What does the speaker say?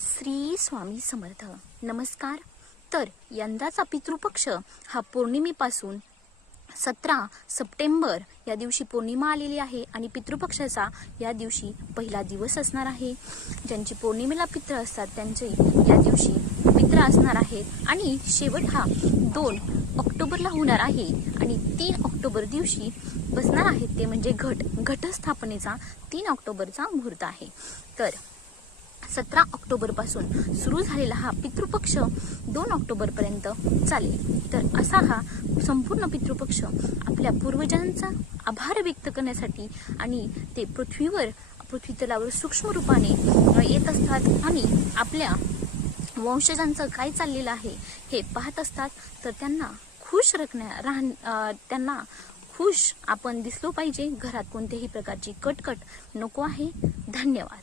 श्री स्वामी समर्थ. नमस्कार. तर यंदाचा पितृपक्ष हा पौर्णिमेपासून 17 सप्टेंबर या दिवशी पौर्णिमा आलेली आहे आणि पितृपक्षाचा या दिवशी पहिला दिवस असणार आहे. ज्यांची पौर्णिमेला पितृ असतात त्यांचे या दिवशी पितृ असणार आहेत आणि शेवट हा 2 ऑक्टोबरला होणार आहे आणि 3 ऑक्टोबर दिवशी बसणार आहे ते म्हणजे घटस्थापनेचा 3 ऑक्टोबरचा मुहूर्त आहे. तर 17 ऑक्टोबर पासून सुरू झालेला हा पितृपक्ष 2 ऑक्टोबर पर्यंत चालेल. तर असा हा संपूर्ण पितृपक्ष आपल्या पूर्वजांचा आभार व्यक्त करण्यासाठी आणि ते पृथ्वी तलावर सूक्ष्म रूपाने येत असतात आणि आपल्या वंशजांचं काय चाललेलं आहे हे पाहत असतात. तर त्यांना खुश त्यांना खुश आपण दिसलो पाहिजे. घरात कोणत्याही प्रकारची कटकट नको आहे. धन्यवाद.